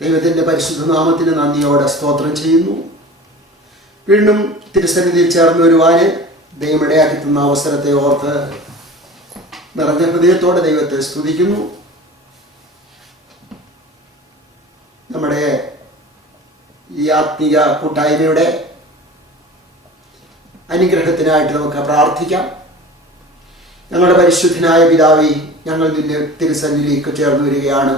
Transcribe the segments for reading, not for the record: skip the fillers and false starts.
ദൈവത്തിൻ്റെ പരിശുദ്ധ നാമത്തിന് നന്ദിയോടെ സ്തോത്രം ചെയ്യുന്നു. വീണ്ടും തിരുസന്നിധിയിൽ ചേർന്ന് വരുവാന് ദൈവമിടയാക്കി തന്ന അവസരത്തെ ഓർത്ത് നിറഞ്ഞ ഹൃദയത്തോടെ ദൈവത്തെ സ്തുതിക്കുന്നു. നമ്മുടെ ഈ ആത്മീക കൂട്ടായ്മയുടെ അനുഗ്രഹത്തിനായിട്ട് നമുക്ക് പ്രാർത്ഥിക്കാം. ഞങ്ങളുടെ പരിശുദ്ധനായ പിതാവേ, ഞങ്ങൾ നിന്റെ തിരുസന്നിധിയിലേക്ക് ചേർന്ന് വരികയാണ്.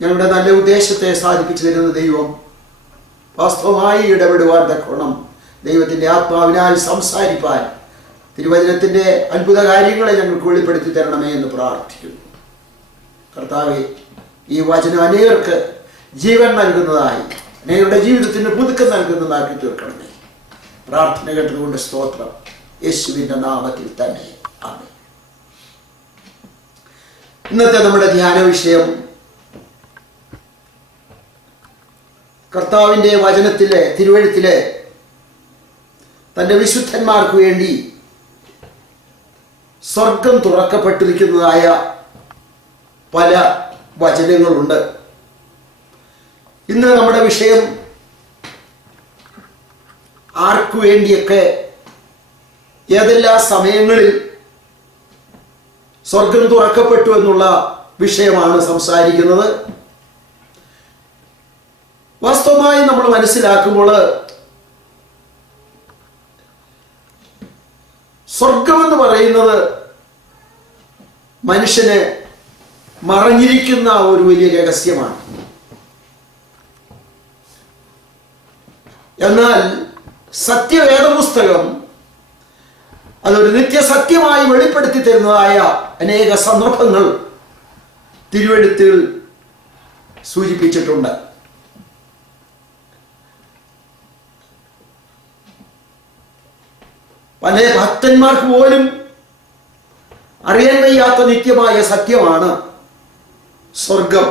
ഞങ്ങളുടെ നല്ല ഉദ്ദേശത്തെ സാധിപ്പിച്ചു തരുന്ന ദൈവം വാസ്തവമായി ഇടപെടുവാൻ തക്കോണം ദൈവത്തിൻ്റെ ആത്മാവിനാൽ സംസാരിപ്പാൻ തിരുവചനത്തിൻ്റെ അത്ഭുത കാര്യങ്ങളെ ഞങ്ങൾക്ക് വെളിപ്പെടുത്തി തരണമേ എന്ന് പ്രാർത്ഥിക്കുന്നു. കർത്താവേ, ഈ വചനം അനേകർക്ക് ജീവൻ നൽകുന്നതായി, അനേകരുടെ ജീവിതത്തിന് പുതുക്കം നൽകുന്നതാക്കി തീർക്കണമേ. പ്രാർത്ഥന കേട്ടതുകൊണ്ട് സ്തോത്രം, യേശുവിൻ്റെ നാമത്തിൽ തന്നെ ആമേൻ. ഇന്നത്തെ നമ്മുടെ ധ്യാന വിഷയം കർത്താവിൻ്റെ വചനത്തിലെ തിരുവെഴുത്തിലെ തൻ്റെ വിശുദ്ധന്മാർക്ക് വേണ്ടി സ്വർഗം തുറക്കപ്പെട്ടിരിക്കുന്നതായ പല വചനങ്ങളുണ്ട്. ഇന്ന് നമ്മുടെ വിഷയം ആർക്കു വേണ്ടിയൊക്കെ ഏതെല്ലാം സമയങ്ങളിൽ സ്വർഗം തുറക്കപ്പെട്ടു എന്നുള്ള വിഷയമാണ് സംസാരിക്കുന്നത്. വാസ്തവമായി നമ്മൾ മനസ്സിലാക്കുമ്പോൾ സ്വർഗമെന്ന് പറയുന്നത് മനുഷ്യന് മറഞ്ഞിരിക്കുന്ന ഒരു വലിയ രഹസ്യമാണ്. എന്നാൽ സത്യവേദപുസ്തകം അതൊരു നിത്യസത്യമായി വെളിപ്പെടുത്തി തരുന്നതായ അനേക സന്ദർഭങ്ങൾ തിരുവെഴുത്തിൽ സൂചിപ്പിച്ചിട്ടുണ്ട്. പല ഭക്തന്മാർക്ക് പോലും അറിയാൻ വയ്യാത്ത നിത്യമായ സത്യമാണ് സ്വർഗം.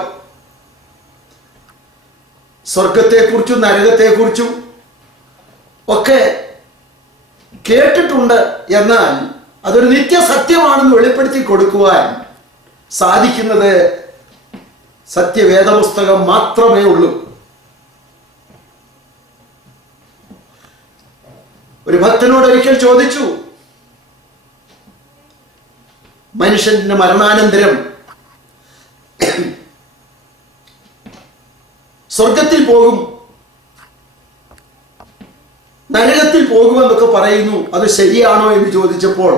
സ്വർഗത്തെക്കുറിച്ചും നരകത്തെക്കുറിച്ചും ഒക്കെ കേട്ടിട്ടുണ്ട്. എന്നാൽ അതൊരു നിത്യസത്യമാണെന്ന് വെളിപ്പെടുത്തി കൊടുക്കുവാൻ സാധിക്കുന്നത് സത്യവേദപുസ്തകം മാത്രമേ ഉള്ളൂ. ഒരു ഭക്തനോട് ഒരിക്കൽ ചോദിച്ചു, മനുഷ്യന്റെ മരണാനന്തരം സ്വർഗത്തിൽ പോകും, നരകത്തിൽ പോകുമെന്നൊക്കെ പറയുന്നു, അത് ശരിയാണോ എന്ന് ചോദിച്ചപ്പോൾ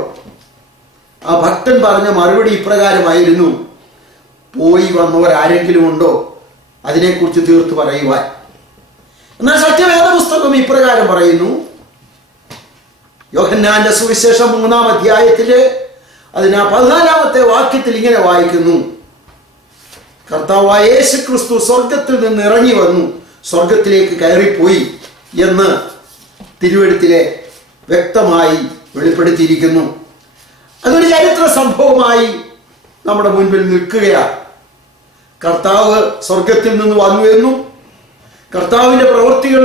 ആ ഭക്തൻ പറഞ്ഞ മറുപടി ഇപ്രകാരമായിരുന്നു: പോയി വന്നവർ ആരെങ്കിലും ഉണ്ടോ അതിനെക്കുറിച്ച് തീർത്തു പറയുവാൻ? എന്നാൽ സത്യവേദ പുസ്തകം ഇപ്രകാരം പറയുന്നു. യോഹന്നാന്റെ സുവിശേഷം 3-ാം അധ്യായത്തില് 14-ാമത്തെ വാക്യത്തിൽ ഇങ്ങനെ വായിക്കുന്നു: കർത്താവായ യേശു ക്രിസ്തു സ്വർഗത്തിൽ നിന്ന് ഇറങ്ങി വന്നു, സ്വർഗത്തിലേക്ക് കയറിപ്പോയി എന്ന് തിരുവെഴുത്തിലെ വ്യക്തമായി വെളിപ്പെടുത്തിയിരിക്കുന്നു. അതൊരു ചരിത്ര സംഭവമായി നമ്മുടെ മുൻപിൽ നിൽക്കുകയാണ്. കർത്താവ് സ്വർഗത്തിൽ നിന്ന് വന്നു എന്നും കർത്താവിൻ്റെ പ്രവൃത്തികൾ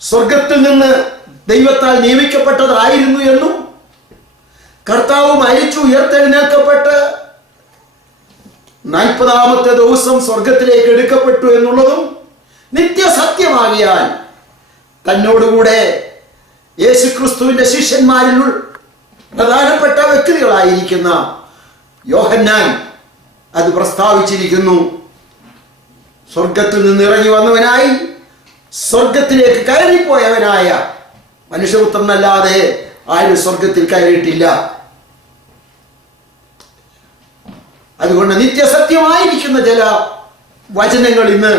സ്വർഗത്തിൽ നിന്ന് ദൈവത്താൽ നിയമിക്കപ്പെട്ടതായിരുന്നു എന്നും കർത്താവ് മരിച്ചു ഉയർത്തെഴുന്നേൽക്കപ്പെട്ട് 40-ാമത്തെ ദിവസം സ്വർഗത്തിലേക്ക് എടുക്കപ്പെട്ടു എന്നുള്ളതും നിത്യസത്യമാകിയാൽ തന്നോടുകൂടെ യേശുക്രിസ്തുവിന്റെ ശിഷ്യന്മാരിൽ പ്രധാനപ്പെട്ട വ്യക്തികളായിരിക്കുന്ന യോഹന്നാൻ അത് പ്രസ്താവിച്ചിരിക്കുന്നു. സ്വർഗത്തിൽ നിന്ന് ഇറങ്ങി വന്നവനായി സ്വർഗത്തിലേക്ക് കയറിപ്പോയവനായ മനുഷ്യപുത്രനല്ലാതെ ആരും സ്വർഗത്തിൽ കയറിയിട്ടില്ല. അതുകൊണ്ട് നിത്യസത്യമായിരിക്കുന്ന ചില വചനങ്ങൾ ഇന്ന്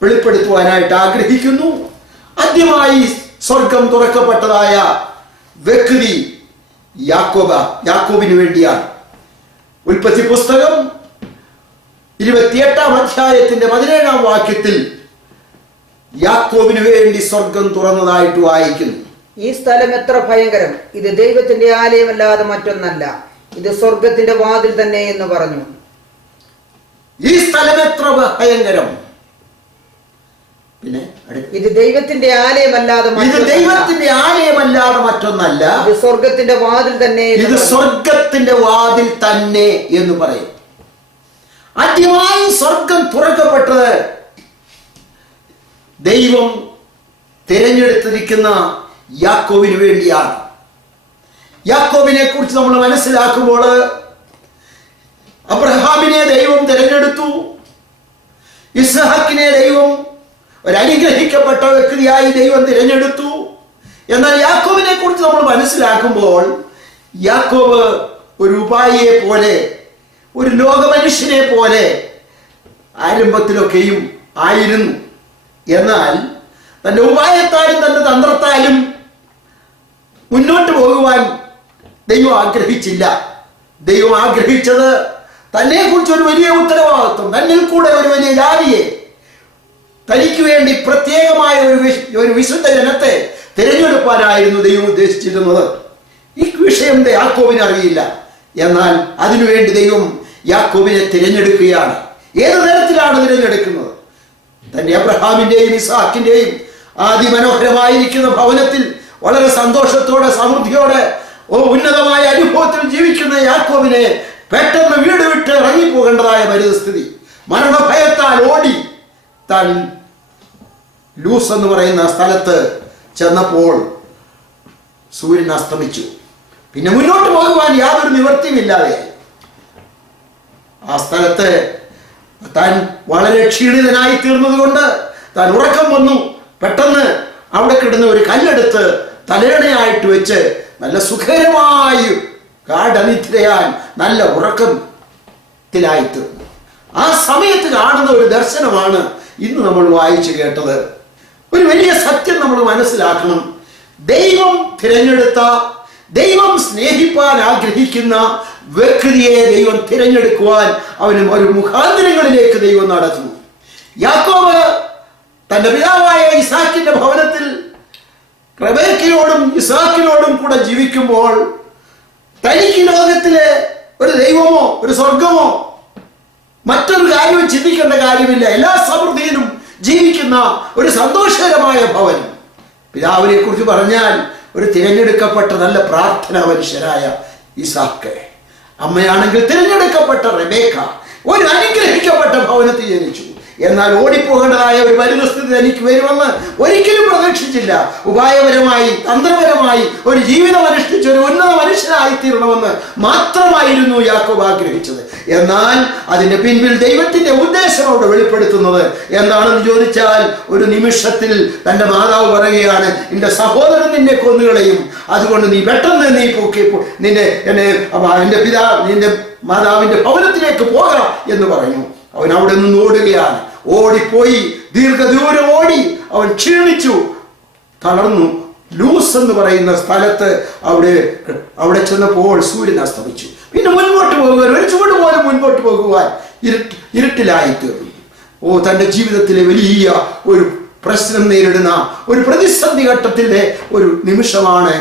വെളിപ്പെടുത്തുവാനായിട്ട് ആഗ്രഹിക്കുന്നു. ആദ്യമായി സ്വർഗം തുറക്കപ്പെട്ടതായ വ്യക്തി യാക്കോബിന് വേണ്ടിയാണ്. ഉൽപ്പത്തി പുസ്തകം 28-ാം അധ്യായത്തിന്റെ 17-ാം വാക്യത്തിൽ യാക്കോബിന് വേണ്ടി സ്വർഗം തുറന്നതായിട്ട് വായിക്കുന്നു. ഈ സ്ഥലം എത്ര ഭയങ്കരം! ഇത് ദൈവത്തിന്റെ ആലയമല്ലാതെ മറ്റൊന്നല്ല, ഇത് സ്വർഗത്തിന്റെ വാതിൽ തന്നെ എന്ന് പറഞ്ഞു. ഈ സ്ഥലം എത്ര ഭയങ്കരം! പിന്നെ ഇത് ദൈവത്തിന്റെ ആലയമല്ലാതെ മറ്റൊന്നല്ല, ഇത് സ്വർഗത്തിന്റെ വാതിൽ തന്നെ, ഇത് സ്വർഗത്തിന്റെ വാതിൽ തന്നെ എന്ന് പറയും. ആദ്യമായി സ്വർഗം തുറക്കപ്പെട്ടത് ദൈവം തിരഞ്ഞെടുത്തിരിക്കുന്ന യാക്കോബിന് വേണ്ടിയാണ്. യാക്കോബിനെ കുറിച്ച് നമ്മൾ മനസ്സിലാക്കുമ്പോൾ അബ്രഹാമിനെ ദൈവം തിരഞ്ഞെടുത്തു, ഇസ്ഹാക്കിനെ ദൈവം ഒരു അനുഗ്രഹിക്കപ്പെട്ട വ്യക്തിയായി ദൈവം തിരഞ്ഞെടുത്തു. എന്നാൽ യാക്കോബിനെ കുറിച്ച് നമ്മൾ മനസ്സിലാക്കുമ്പോൾ യാക്കോബ് ഒരു ഉപായിയെ പോലെ, ഒരു ലോകമനുഷ്യനെ പോലെ ആരംഭത്തിലൊക്കെയും ആയിരുന്നു. എന്നാൽ തൻ്റെ ഉപായത്താലും തൻ്റെ തന്ത്രത്താലും മുന്നോട്ട് പോകുവാൻ ദൈവം ആഗ്രഹിച്ചില്ല. ദൈവം ആഗ്രഹിച്ചത് തന്നെ കുറിച്ച് ഒരു വലിയ ഉത്തരവാദിത്വം, തന്നിൽ കൂടെ ഒരു വലിയ ജാതിയെ, തനിക്ക് വേണ്ടി പ്രത്യേകമായ ഒരു വിശുദ്ധ ജനത്തെ തിരഞ്ഞെടുപ്പാനായിരുന്നു ദൈവം ഉദ്ദേശിച്ചിരുന്നത്. ഈ വിഷയം യാക്കോബിന് അറിയില്ല. എന്നാൽ അതിനുവേണ്ടി ദൈവം യാക്കോബിനെ തിരഞ്ഞെടുക്കുകയാണ്. ഏത് തരത്തിലാണ് തിരഞ്ഞെടുക്കുന്നത്? തൻ്റെ അബ്രഹാമിൻ്റെയും ഇസ്ഹാക്കിൻ്റെയും അതിമനോഹരമായിരിക്കുന്ന ഭവനത്തിൽ വളരെ സന്തോഷത്തോടെ സമൃദ്ധിയോടെ ഉന്നതമായ അനുഭവത്തിൽ ജീവിക്കുന്ന യാക്കോബിനെ പെട്ടെന്ന് വീട് വിട്ട് ഇറങ്ങിപ്പോകേണ്ടതായ പരിസ്ഥിതി, മരണഭയത്താൽ ഓടി താൻ ലൂസ് എന്ന് പറയുന്ന സ്ഥലത്ത് ചെന്നപ്പോൾ സൂര്യൻ അസ്തമിച്ചു. പിന്നെ മുന്നോട്ട് പോകുവാൻ യാതൊരു നിവൃത്തിയുമില്ലാതെ ആ സ്ഥലത്ത് താൻ വളരെ ക്ഷീണിതനായി തീർന്നത് കൊണ്ട് താൻ ഉറക്കം വന്നു. പെട്ടെന്ന് അവിടെ കിടന്ന് ഒരു കല്ലെടുത്ത് തലേണയായിട്ട് വെച്ച് നല്ല സുഖകരമായി ഗാഢനിദ്രയാൻ നല്ല ഉറക്കത്തിലായിത്തീർന്നു. ആ സമയത്ത് കാണുന്ന ഒരു ദർശനമാണ് ഇന്ന് നമ്മൾ വായിച്ചു കേട്ടത്. ഒരു വലിയ സത്യം നമ്മൾ മനസ്സിലാക്കണം. ദൈവം തിരഞ്ഞെടുത്ത, ദൈവം സ്നേഹിപ്പാൻ ആഗ്രഹിക്കുന്ന വ്യക്തിയെ ദൈവം തിരഞ്ഞെടുക്കുവാൻ അവന് ഒരു മുഖാന്തരങ്ങളിലേക്ക് ദൈവം നടത്തുന്നു. യാക്കോബ് തന്റെ പിതാവായ ഇസാക്കിന്റെ ഭവനത്തിൽ റബേക്കയോടും ഇസാക്കിനോടും കൂടെ ജീവിക്കുമ്പോൾ തനിക്ക് ലോകത്തിലെ ഒരു ദൈവമോ ഒരു സ്വർഗമോ മറ്റൊരു കാര്യവും ചിന്തിക്കേണ്ട കാര്യമില്ല. എല്ലാ സമൃദ്ധിയിലും ജീവിക്കുന്ന ഒരു സന്തോഷകരമായ ഭവനം. പിതാവിനെ കുറിച്ച് പറഞ്ഞാൽ ഒരു തിരഞ്ഞെടുക്കപ്പെട്ട നല്ല പ്രാർത്ഥനാ മനുഷ്യരായ ഇസാക്ക്, അമ്മയാണെങ്കിൽ തിരഞ്ഞെടുക്കപ്പെട്ട റബേക്ക ഒരു അനുഗ്രഹിക്കപ്പെട്ട ഭവനത്തിൽ ജനിച്ചു. എന്നാൽ ഓടിപ്പോകേണ്ടതായ ഒരു പരിതസ്ഥിതി തനിക്ക് വരുമെന്ന് ഒരിക്കലും പ്രതീക്ഷിച്ചില്ല. ഉപായപരമായി തന്ത്രപരമായി ഒരു ജീവിതം അനുഷ്ഠിച്ച് ഒരു ഉന്നത മനുഷ്യനായിത്തീരണമെന്ന് മാത്രമായിരുന്നു യാക്കോബ് ആഗ്രഹിച്ചത്. എന്നാൽ അതിന്റെ പിൻപിൽ ദൈവത്തിന്റെ ഉദ്ദേശം അവിടെ വെളിപ്പെടുത്തുന്നത് എന്താണെന്ന് ചോദിച്ചാൽ, ഒരു നിമിഷത്തിൽ തന്റെ മാതാവ് പറയുകയാണ്, നിന്റെ സഹോദരൻ നിന്നെ കൊന്നുകളയും, അതുകൊണ്ട് നീ പെട്ടെന്ന് നീ നിന്റെ മാതാവിന്റെ ഭവനത്തിലേക്ക് പോകാം എന്ന് പറഞ്ഞു. അവൻ അവിടെ നിന്ന് ഓടുകയാണ്. ഓടിപ്പോയി ദീർഘദൂരം ഓടി അവൻ ക്ഷീണിച്ചു, തളർന്നു. ലൂസ് എന്ന് പറയുന്ന സ്ഥലത്ത് അവിടെ ചെന്നപ്പോൾ സൂര്യൻ അസ്തമിച്ചു. പിന്നെ മുൻപോട്ട് പോകുവാൻ ഒരു ചുവട് പോലും മുൻപോട്ട് പോകുവാൻ ഇരുട്ടിലായി തീർന്നു. തൻ്റെ ജീവിതത്തിലെ വലിയ ഒരു പ്രശ്നം നേരിടുന്ന ഒരു പ്രതിസന്ധി ഘട്ടത്തിലെ ഒരു നിമിഷമാണ്.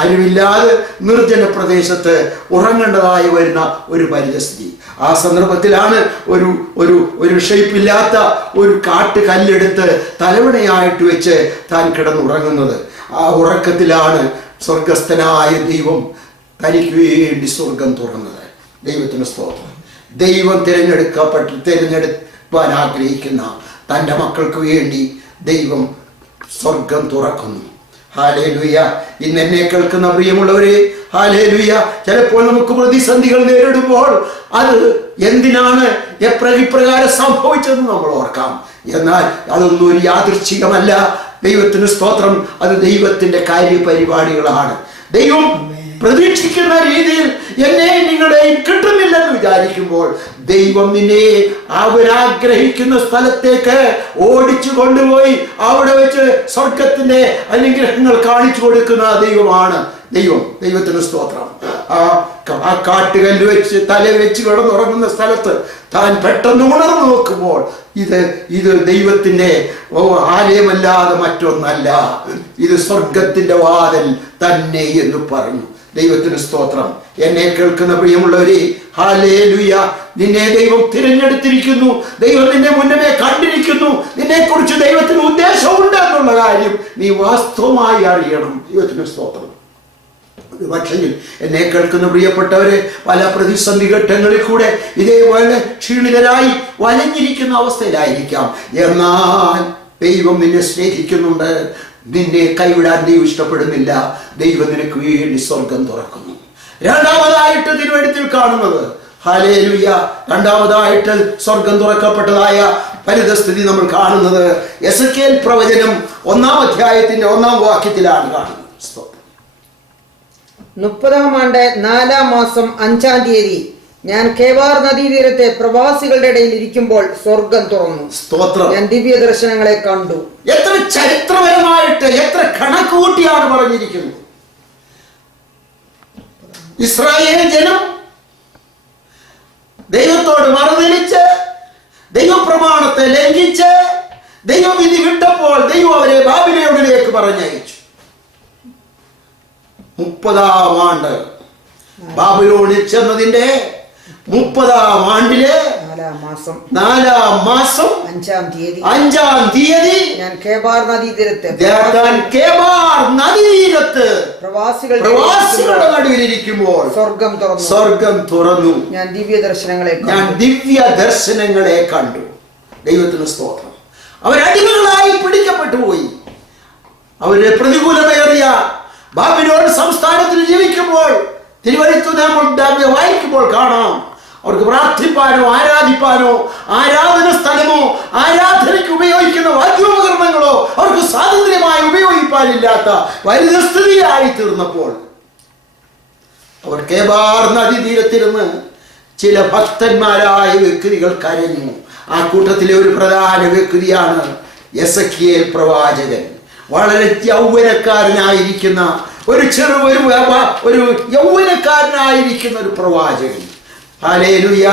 ആരുമില്ലാതെ നിർജ്ജന പ്രദേശത്ത് ഉറങ്ങേണ്ടതായി വരുന്ന ഒരു പരിസ്ഥിതി. ആ സന്ദർഭത്തിലാണ് ഒരു ഷേപ്പില്ലാത്ത ഒരു കാട്ടുകല്ലെടുത്ത് തലവണയായിട്ട് വെച്ച് താൻ കിടന്നുറങ്ങുന്നത്. ആ ഉറക്കത്തിലാണ് സ്വർഗസ്ഥനായ ദൈവം തനിക്ക് വേണ്ടി സ്വർഗം തുറന്നത്. ദൈവത്തിന് സ്തോത്രം. ദൈവം തിരഞ്ഞെടുപ്പാൻ ആഗ്രഹിക്കുന്ന തൻ്റെ മക്കൾക്ക് വേണ്ടി ദൈവം സ്വർഗം തുറക്കുന്നു. ഹല്ലേലൂയ. ഇന്ന് എന്നെ കേൾക്കുന്ന പ്രിയമുള്ളവരെ, ഹല്ലേലൂയ. ചിലപ്പോൾ നമുക്ക് പ്രതിസന്ധികൾ നേരിടുമ്പോൾ അത് എന്തിനാണ് ഇപ്രകാരം സംഭവിച്ചതെന്ന് നമ്മൾ ഓർക്കാം. എന്നാൽ അതൊന്നും ഒരു യാദൃച്ഛികമല്ല. ദൈവത്തിന് സ്തോത്രം. അത് ദൈവത്തിന്റെ കാര്യപരിപാടികളാണ്. ദൈവം പ്രതീക്ഷിക്കുന്ന രീതിയിൽ എന്നെയും നിങ്ങളെയും കിട്ടുന്നില്ലെന്ന് വിചാരിക്കുമ്പോൾ ദൈവം നിന്നെ അവരാഗ്രഹിക്കുന്ന സ്ഥലത്തേക്ക് ഓടിച്ചു കൊണ്ടുപോയി അവിടെ വെച്ച് സ്വർഗത്തിന്റെ അനുഗ്രഹങ്ങൾ കാണിച്ചു കൊടുക്കുന്ന ദൈവമാണ് ദൈവത്തിന് സ്തോത്രം. ആ കാട്ടുകല്ല് വെച്ച് തല വെച്ച് കിടന്നുറങ്ങുന്ന സ്ഥലത്ത് താൻ പെട്ടെന്ന് ഉണർന്നു നോക്കുമ്പോൾ ഇത് ദൈവത്തിന്റെ ആലയമല്ലാതെ മറ്റൊന്നല്ല, ഇത് സ്വർഗത്തിന്റെ വാതിൽ തന്നെ എന്ന് പറഞ്ഞു. ദൈവത്തിന് സ്തോത്രം. എന്നെ കേൾക്കുന്ന പ്രിയമുള്ളവരെ, ഹല്ലേലൂയ. നിന്നെ ദൈവം തിരഞ്ഞെടുത്തിരിക്കുന്നു. ദൈവം നിന്നെ മുന്നമേ കണ്ടിരിക്കുന്നു. നിന്നെക്കുറിച്ച് ദൈവത്തിന് ഉദ്ദേശമുണ്ട് എന്നുള്ള കാര്യം നീ വാസ്തവമായി അറിയണം. ദൈവത്തിന് സ്തോത്രം. പക്ഷേ എന്നെ കേൾക്കുന്ന പ്രിയപ്പെട്ടവരെ, പല പ്രതിസന്ധി ഘട്ടങ്ങളിൽ കൂടെ ഇതേപോലെ ക്ഷീണിതരായി വലഞ്ഞിരിക്കുന്ന അവസ്ഥയിലായിരിക്കാം. എന്നാൽ ദൈവം നിന്നെ സ്നേഹിക്കുന്നുണ്ട്. നിന്നെ കൈവിടാൻ ദൈവം ഇഷ്ടപ്പെടുന്നില്ല. ദൈവം നിനക്ക് വേണ്ടി സ്വർഗം തുറക്കുന്നു. രണ്ടാമതായിട്ട് തിരുവെഴുത്തിൽ കാണുന്നത്, ഹല്ലേലൂയ, രണ്ടാമതായിട്ട് സ്വർഗം തുറക്കപ്പെട്ടതായ പരിതസ്ഥിതി നമ്മൾ കാണുന്നത് എസെക്കിയേൽ പ്രവചനം 1-ാം അധ്യായത്തിന്റെ 1-ാം വാക്യത്തിലാണ് കാണുന്നത്. 30-ാം ആണ്ട് 4-ാം മാസം 5-ാം തീയതി ഞാൻ കേവാർ നദീതീരത്തെ പ്രവാസികളുടെ ഇടയിൽ ഇരിക്കുമ്പോൾ സ്വർഗം തുറന്നു. സ്തോത്രം. ഞാൻ ദിവ്യ ദർശനങ്ങളെ കണ്ടു. എത്ര ചരിത്രപരമായിട്ട്, എത്ര കണക്കുകൂട്ടിയാണ് പറഞ്ഞിരിക്കുന്നത്. ഇസ്രായേൽ ജനം ദൈവത്തോട് മറുതലിച്ച്, ദൈവപ്രമാണത്തെ ലംഘിച്ച്, ദൈവവിധി വിട്ടപ്പോൾ ദൈവം അവരെ ബാബിലോണിലേക്ക് പറഞ്ഞയച്ചു. 30-ാം ആണ്ട് ബാബിലോണിൽ ചെന്നതിന്റെ 30-ാം ആണ്ടിലെ 4-ാം മാസം 5-ാം തീയതി ഞാൻ കേബാർ നദീതീരത്ത് പ്രവാസികളുടെ നടുവിലിരിക്കുമ്പോൾ സ്വർഗം തുറന്നു. ഞാൻ ദിവ്യ ദർശനങ്ങളെ കണ്ടു. ദൈവത്തിന് സ്തോത്രം. അവരടിമകളായി പിടിക്കപ്പെട്ടു പോയി. അവരെ പ്രതികൂലമേറിയ ബാബിലോൺ സംസ്ഥാനത്തിൽ ജീവിക്കുമ്പോൾ തിരുവഴുത്ത് നമ്മൾ വായിക്കുമ്പോൾ കാണാം, അവർക്ക് പ്രാർത്ഥിപ്പാനോ ആരാധിപ്പാനോ ആരാധന സ്ഥലമോ ആരാധനയ്ക്ക് ഉപയോഗിക്കുന്ന വാദ്യോപകരണങ്ങളോ അവർക്ക് സ്വാതന്ത്ര്യമായി ഉപയോഗിക്കാനില്ലാത്ത പരിതസ്ഥിതിയായി തീർന്നപ്പോൾ അവർ കേബാർ നദീതീരത്തിരുന്ന് ചില ഭക്തന്മാരായ വ്യക്തികൾ കരഞ്ഞു. ആ കൂട്ടത്തിലെ ഒരു പ്രധാന വ്യക്തിയാണ് എസെക്കിയേൽ പ്രവാചകൻ. വളരെ യൗവനക്കാരനായിരിക്കുന്ന ഒരു യൗവനക്കാരനായിരിക്കുന്ന ഒരു പ്രവാചകൻ. ഹല്ലേലൂയ.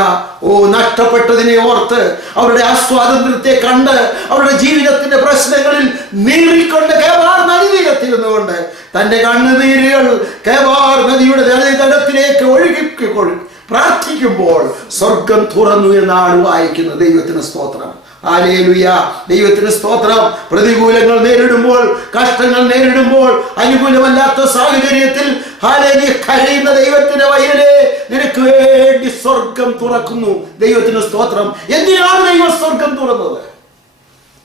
നഷ്ടപ്പെട്ടതിനെ ഓർത്ത്, അവരുടെ അസ്വാതന്ത്ര്യത്തെ കണ്ട്, അവരുടെ ജീവിതത്തിന്റെ പ്രശ്നങ്ങളിൽ നീറിക്കൊണ്ട് കേബാർ നദീതീരത്തിരുന്നുകൊണ്ട് തന്റെ കണ്ണുനീരുകൾ കേബാർ നദിയുടെ ജലതടത്തിലേക്ക് ഒഴുകിക്കൊള്ളു പ്രാർത്ഥിക്കുമ്പോൾ സ്വർഗം തുറന്നു എന്നാണ് വായിക്കുന്നത്. ദൈവത്തിന് സ്തോത്രം. ഹല്ലേലൂയ. ദൈവത്തിന് സ്തോത്രം. പ്രതികൂലങ്ങൾ നേരിടുമ്പോൾ, കഷ്ടങ്ങൾ നേരിടുമ്പോൾ, അനുകൂലമല്ലാത്ത സാഹചര്യത്തിൽ ഹല്ലേലൂയ കരയുന്ന ദൈവത്തിന്റെ വയലേ, നിനക്ക് വേണ്ടി സ്വർഗം തുറക്കുന്നു. ദൈവത്തിന് സ്തോത്രം. എന്തിനാണ് ദൈവം സ്വർഗം തുറന്നത്?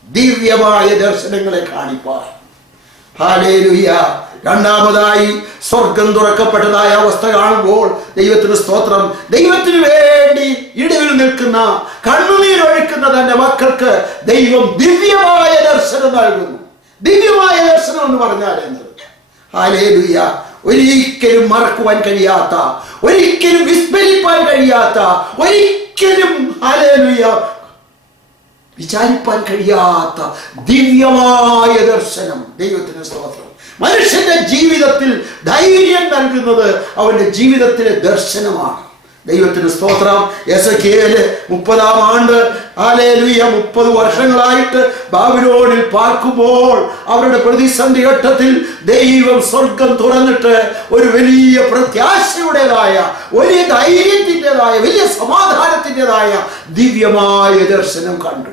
ദിവ്യമായ ദർശനങ്ങളെ കാണിപ്പാൻ. ഹല്ലേലൂയ. രണ്ടാമതായി സ്വർഗം തുറക്കപ്പെട്ടതായ അവസ്ഥ കാണുമ്പോൾ ദൈവത്തിന് സ്തോത്രം. ദൈവത്തിന് വേണ്ടി ഇടയിൽ നിൽക്കുന്ന, കണ്ണുനീരൊഴുക്കുന്ന തന്റെ മക്കൾക്ക് ദൈവം ദിവ്യമായ ദർശനം നൽകുന്നു. ദിവ്യമായ ദർശനം എന്ന് പറഞ്ഞാൽ എന്ത്? ഹല്ലേലൂയ. ഒരിക്കലും മറക്കുവാൻ കഴിയാത്ത, ഒരിക്കലും വിസ്മരിപ്പാൻ കഴിയാത്ത, ഒരിക്കലും ഹല്ലേലൂയ വിചാരിപ്പാൻ കഴിയാത്ത ദിവ്യമായ ദർശനം. ദൈവത്തിന് സ്തോത്രം. മനുഷ്യന്റെ ജീവിതത്തിൽ ധൈര്യം നൽകുന്നത് അവന്റെ ജീവിതത്തിലെ ദർശനമാണ്. ദൈവത്തിന് സ്തോത്രം. എസെക്കിയേൽ 30-ാം ആണ്ട് ഹല്ലേലൂയ 30 വർഷങ്ങളായിട്ട് ബാബിലോണിൽ പാർക്കുമ്പോൾ അവരുടെ പ്രതിസന്ധി ഘട്ടത്തിൽ ദൈവം സ്വർഗം തുറന്നിട്ട് ഒരു വലിയ പ്രത്യാശയുടേതായ, വലിയ ധൈര്യത്തിൻ്റെതായ, വലിയ സമാധാനത്തിൻ്റെതായ ദിവ്യമായ ദർശനം കണ്ടു.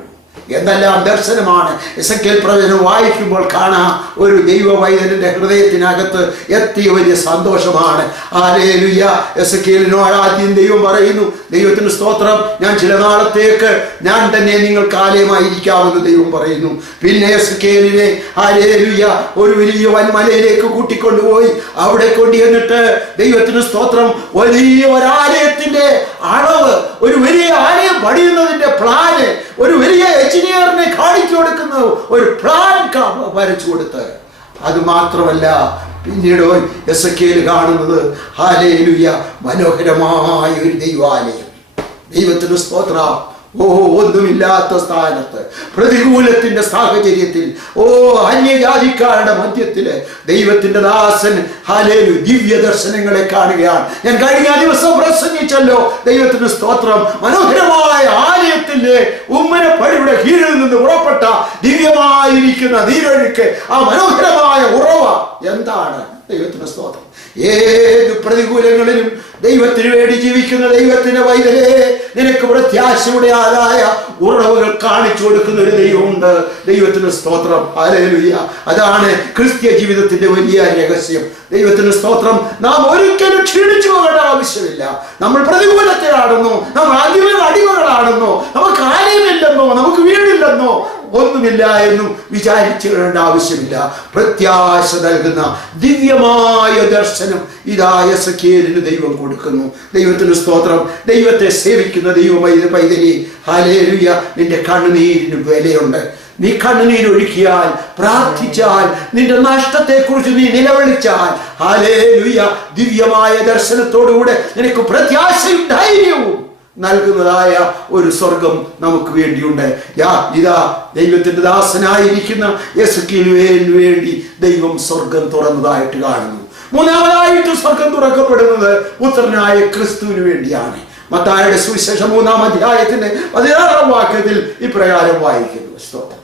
എന്തെല്ലാം ദർശനമാണ്! എസെക്കിയേൽ പ്രവചനം വായിക്കുമ്പോൾ കാണാം, ഒരു ദൈവവൈദ്യന്റെ ഹൃദയത്തിനകത്ത് എത്തിയ വലിയ സന്തോഷമാണ്. ഹല്ലേലൂയ. എസെക്കിയേലിനോട് ആദ്യം ദൈവം പറയുന്നു, ദൈവത്തിന് സ്തോത്രം, ഞാൻ ചില നാളത്തേക്ക് ഞാൻ തന്നെ നിങ്ങൾക്ക് ആലയമായിരിക്കാമെന്ന് ദൈവം പറയുന്നു. പിന്നെ എസെക്കിയേലിനെ ഹല്ലേലൂയ ഒരു വലിയ വൻമലയിലേക്ക് കൂട്ടിക്കൊണ്ടുപോയി അവിടെ കൊണ്ടുവന്നിട്ട് ദൈവത്തിന് സ്തോത്രം വലിയ ഒരാലയത്തിന്റെ അളവ്, ഒരു വലിയ ആലയം പണിയുന്നതിന്റെ പ്ലാന്, ഒരു വലിയ എഞ്ചിനീയറിനെ കാണിച്ചു കൊടുക്കുന്ന ഒരു പ്ലാൻ വരച്ചു കൊടുത്ത്, അത് മാത്രമല്ല പിന്നീട് എസെക്കിയേൽ കാണുന്നത് ഹല്ലേലൂയ മനോഹരമായ ഒരു ദൈവാലയം. ദൈവത്തിന് സ്തോത്രം. ഒന്നുമില്ലാത്ത സ്ഥാനത്ത്, പ്രതികൂലത്തിന്റെ സാഹചര്യത്തിൽ, അന്യജാതിക്കാരുടെ മധ്യത്തില് ദൈവത്തിന്റെ ദാസൻ ഹല്ലേലൂയ ദിവ്യ ദർശനങ്ങളെ കാണുകയാണ്. ഞാൻ കഴിഞ്ഞ ദിവസം പ്രസംഗിച്ചല്ലോ. ദൈവത്തിന് സ്തോത്രം. മനോഹരമായ ആലയത്തിന്റെ ഉമ്മനപ്പടിയുടെ കീഴിൽ നിന്ന് പുറപ്പെട്ട ദിവ്യമായിരിക്കുന്ന നീരൊഴുക്ക്, ആ മനോഹരമായ ഉറവ എന്താണ്? ദൈവത്തിന് സ്തോത്രം. ഏത് പ്രതികൂലങ്ങളിലും ദൈവത്തിന് വേണ്ടി ജീവിക്കുന്ന ദൈവത്തിന്റെ വൈതലേ, നിനക്ക് പ്രത്യാശയുടെ ആദായ ഉറവുകൾ കാണിച്ചു കൊടുക്കുന്ന ഒരു ദൈവമുണ്ട്. ദൈവത്തിന് സ്തോത്രം. ഹല്ലേലൂയ. അതാണ് ക്രിസ്ത്യ ജീവിതത്തിന്റെ വലിയ രഹസ്യം. ദൈവത്തിന് സ്തോത്രം. നാം ഒരിക്കലും ക്ഷീണിച്ചു പോകേണ്ട ആവശ്യമില്ല. നമ്മൾ പ്രതികൂലത്തിലാണെന്നോ, നമ്മൾ അടിമകളാണെന്നോ, നമുക്ക് ആലയമില്ലെന്നോ, നമുക്ക് വീടില്ലെന്നോ, ഒന്നുമില്ല എന്നും വിചാരിച്ചു കൊള്ളേണ്ട ആവശ്യമില്ല. പ്രത്യാശ നൽകുന്ന ദിവ്യമായ ദർശനം ഇതാ എസെക്കിയേലിന് ദൈവം കൊടുക്കുന്നു. ദൈവത്തിന് സ്തോത്രം. ദൈവത്തെ സേവിക്കുന്ന ദൈവമായി പൈതലേ, ഹല്ലേലൂയ, നിന്റെ കണ്ണുനീരിന് വിലയുണ്ട്. നീ കണ്ണുനീരൊഴുക്കിയാൽ, പ്രാർത്ഥിച്ചാൽ, നിന്റെ നഷ്ടത്തെക്കുറിച്ച് നീ നിലവിളിച്ചാൽ, ഹല്ലേലൂയ, ദിവ്യമായ ദർശനത്തോടുകൂടെ നിനക്ക് പ്രത്യാശയും ധൈര്യവും നൽകുന്നതായ ഒരു സ്വർഗം നമുക്ക് വേണ്ടിയുണ്ട്. ഇതാ ദൈവത്തിന്റെ ദാസനായിരിക്കുന്ന എസെക്കിയേലിന് വേണ്ടി ദൈവം സ്വർഗം തുറന്നതായിട്ട് കാണുന്നു. മൂന്നാമതായിട്ട് സ്വർഗം തുറക്കപ്പെടുന്നത് പുത്രനായ ക്രിസ്തുവിന് വേണ്ടിയാണ്. മത്തായിയുടെ സുവിശേഷം 3-ാം അധ്യായത്തിന്റെ 16-ാം വാക്യത്തിൽ ഇപ്രകാരം വായിക്കുന്നു. സ്തോത്രം.